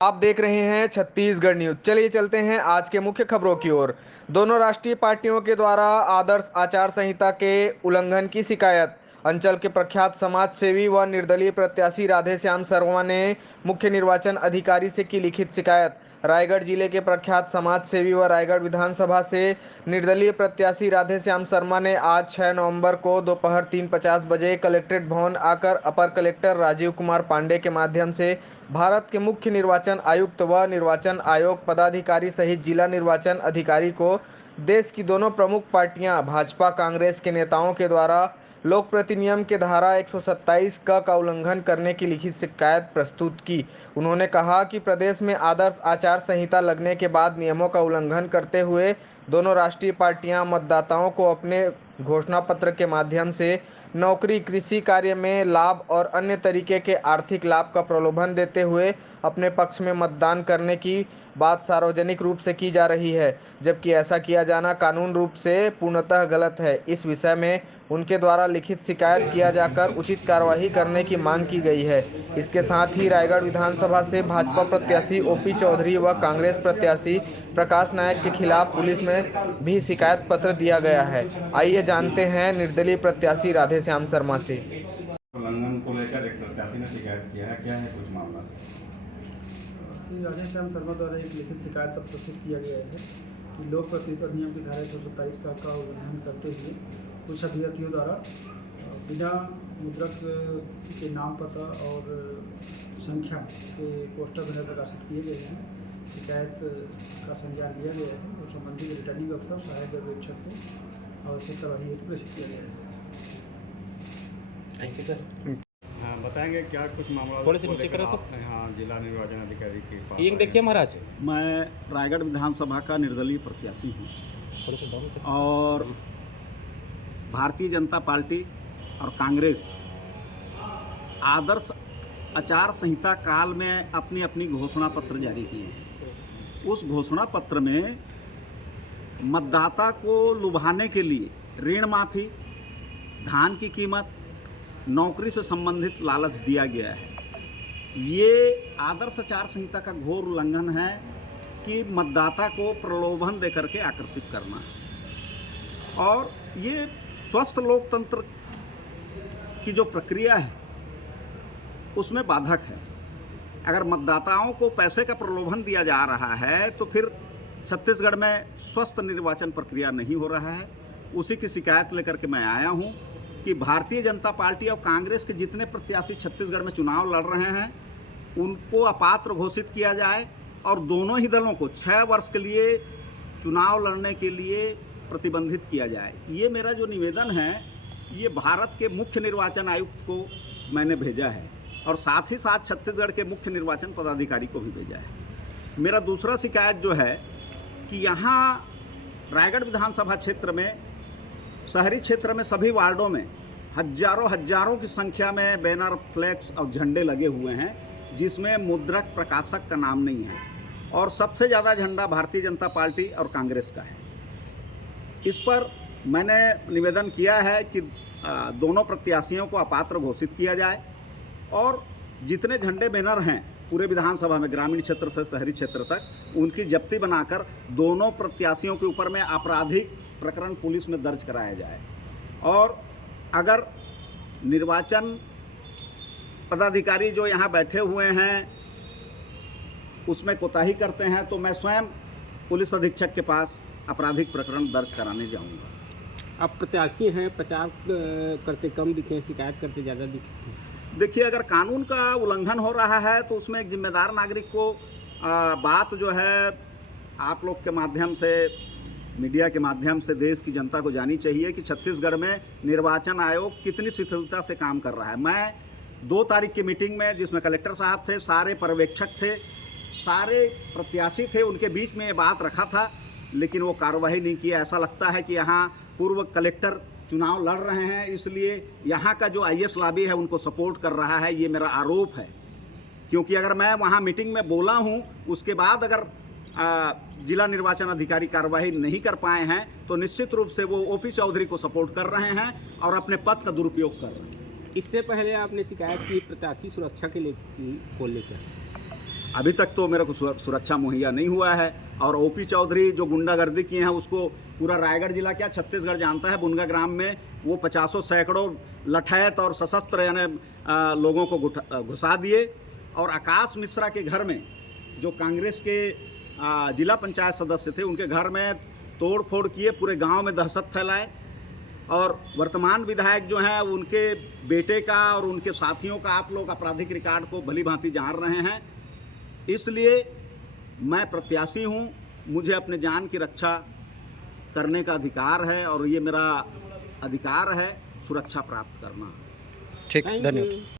आप देख रहे हैं छत्तीसगढ़ न्यूज। चलिए चलते हैं आज के मुख्य खबरों की ओर। दोनों राष्ट्रीय पार्टियों के द्वारा आदर्श आचार संहिता के उल्लंघन की शिकायत। अंचल के प्रख्यात समाज सेवी व निर्दलीय प्रत्याशी राधेश्याम शर्मा ने मुख्य निर्वाचन अधिकारी से की लिखित शिकायत। रायगढ़ जिले के प्रख्यात समाज सेवी व रायगढ़ विधानसभा से निर्दलीय प्रत्याशी राधेश्याम शर्मा ने आज 6 नवंबर को दोपहर 3:50 बजे कलेक्ट्रेट भवन आकर अपर कलेक्टर राजीव कुमार पांडे के माध्यम से भारत के मुख्य निर्वाचन आयुक्त व निर्वाचन आयोग पदाधिकारी सहित जिला निर्वाचन अधिकारी को देश की दोनों प्रमुख पार्टियां भाजपा कांग्रेस के नेताओं के द्वारा लोक प्रतिनियम के धारा 127 का उल्लंघन करने की लिखित शिकायत प्रस्तुत की। उन्होंने कहा कि प्रदेश में आदर्श आचार संहिता लगने के बाद नियमों का उल्लंघन करते हुए दोनों राष्ट्रीय पार्टियां मतदाताओं को अपने घोषणा पत्र के माध्यम से नौकरी, कृषि कार्य में लाभ और अन्य तरीके के आर्थिक लाभ का प्रलोभन देते हुए अपने पक्ष में मतदान करने की बात सार्वजनिक रूप से की जा रही है, जबकि ऐसा किया जाना कानून रूप से पूर्णतः गलत है। इस विषय में उनके द्वारा लिखित शिकायत किया जाकर उचित कार्यवाही करने की मांग की गई है। इसके साथ ही रायगढ़ विधानसभा से भाजपा प्रत्याशी ओपी चौधरी व कांग्रेस प्रत्याशी प्रकाश नायक के खिलाफ पुलिस में भी शिकायत पत्र दिया गया है। आइए जानते हैं निर्दलीय प्रत्याशी राधेश्याम शर्मा से। उल्लंघन को लेकर एक प्रत्याशी ने शिकायत किया है, क्या है कुछ मामला? श्री राधेश्याम शर्मा द्वारा एक लिखित शिकायत पत्र प्रस्तुत किया गया है कि लोक प्रतिनिधित्व अधिनियम की धारा 127 का उल्लंघन करते हुए कुछ अभ्यर्थियों द्वारा बिना मुद्रक के नाम पता और संख्या के पोस्टर बैनर प्रकाशित किए गए हैं। शिकायत का संज्ञान लिया गया है और संबंधित रिटर्निंग अफसर सहायक पर्यवेक्षक को आवश्यक कार्यवाही हेतु प्रेषित किया गया है। Thank you sir. हाँ, बताएंगे क्या कुछ मामला थोड़े से को नीचे लेकर करो तो। आपने यहाँ जिला निर्वाचन अधिकारी के पास ये देखिए महाराज, मैं रायगढ़ विधानसभा का निर्दलीय प्रत्याशी हूँ थोड़े से डाउन करो। और भारतीय जनता पार्टी और कांग्रेस आदर्श आचार संहिता काल में अपनी अपनी घोषणा पत्र जारी किए हैं। उस घोषणा पत्र में मतदाता को लुभाने के लिए ऋण माफ़ी, धान की कीमत, नौकरी से संबंधित लालच दिया गया है। ये आदर्श आचार संहिता का घोर उल्लंघन है कि मतदाता को प्रलोभन देकर के आकर्षित करना, और ये स्वस्थ लोकतंत्र की जो प्रक्रिया है उसमें बाधक है। अगर मतदाताओं को पैसे का प्रलोभन दिया जा रहा है तो फिर छत्तीसगढ़ में स्वस्थ निर्वाचन प्रक्रिया नहीं हो रहा है। उसी की शिकायत लेकर के मैं आया हूँ कि भारतीय जनता पार्टी और कांग्रेस के जितने प्रत्याशी छत्तीसगढ़ में चुनाव लड़ रहे हैं उनको अपात्र घोषित किया जाए और दोनों ही दलों को 6 वर्ष के लिए चुनाव लड़ने के लिए प्रतिबंधित किया जाए। ये मेरा जो निवेदन है ये भारत के मुख्य निर्वाचन आयुक्त को मैंने भेजा है और साथ ही साथ छत्तीसगढ़ के मुख्य निर्वाचन पदाधिकारी को भी भेजा है। मेरा दूसरा शिकायत जो है कि यहाँ रायगढ़ विधानसभा क्षेत्र में, शहरी क्षेत्र में सभी वार्डों में हजारों की संख्या में बैनर, फ्लैक्स और झंडे लगे हुए हैं जिसमें मुद्रक प्रकाशक का नाम नहीं है, और सबसे ज़्यादा झंडा भारतीय जनता पार्टी और कांग्रेस का है। इस पर मैंने निवेदन किया है कि दोनों प्रत्याशियों को अपात्र घोषित किया जाए और जितने झंडे बैनर हैं पूरे विधानसभा में, ग्रामीण क्षेत्र से शहरी क्षेत्र तक, उनकी जब्ती बनाकर दोनों प्रत्याशियों के ऊपर में आपराधिक प्रकरण पुलिस में दर्ज कराया जाए। और अगर निर्वाचन पदाधिकारी जो यहाँ बैठे हुए हैं उसमें कोताही करते हैं तो मैं स्वयं पुलिस अधीक्षक के पास आपराधिक प्रकरण दर्ज कराने जाऊंगा। आप प्रत्याशी हैं, प्रचार करते कम दिखे, शिकायत करते ज़्यादा दिखे। देखिए, अगर कानून का उल्लंघन हो रहा है तो उसमें एक जिम्मेदार नागरिक को बात जो है आप लोग के माध्यम से, मीडिया के माध्यम से देश की जनता को जानी चाहिए कि छत्तीसगढ़ में निर्वाचन आयोग कितनी शिथिलता से काम कर रहा है। मैं 2 तारीख की मीटिंग में, जिसमें कलेक्टर साहब थे, सारे पर्यवेक्षक थे, सारे प्रत्याशी थे, उनके बीच में ये बात रखा था, लेकिन वो कार्रवाई नहीं किया। ऐसा लगता है कि यहाँ पूर्व कलेक्टर चुनाव लड़ रहे हैं, इसलिए यहाँ का जो IAS लॉबी है उनको सपोर्ट कर रहा है। ये मेरा आरोप है, क्योंकि अगर मैं वहाँ मीटिंग में बोला हूँ उसके बाद अगर जिला निर्वाचन अधिकारी कार्रवाई नहीं कर पाए हैं तो निश्चित रूप से वो ओपी चौधरी को सपोर्ट कर रहे हैं और अपने पद का दुरुपयोग कर रहे हैं। इससे पहले आपने शिकायत की प्रत्याशी सुरक्षा के लिए को लेकर? अभी तक तो मेरे को सुरक्षा मुहैया नहीं हुआ है। और ओपी चौधरी जो गुंडागर्दी किए हैं उसको पूरा रायगढ़ जिला क्या छत्तीसगढ़ जानता है। बुनगा ग्राम में वो 50 सैकड़ों लठैत और सशस्त्र यानी लोगों को घुसा दिए। और आकाश मिश्रा के घर में जो कांग्रेस के जिला पंचायत सदस्य थे उनके घर में तोड़ फोड़ किए, पूरे गांव में दहशत फैलाए। और वर्तमान विधायक जो हैं उनके बेटे का और उनके साथियों का आप लोग आपराधिक रिकॉर्ड को भली भांति जान रहे हैं। इसलिए मैं प्रत्याशी हूं, मुझे अपने जान की रक्षा करने का अधिकार है और ये मेरा अधिकार है सुरक्षा प्राप्त करना। ठीक, Thank धन्यवाद। you.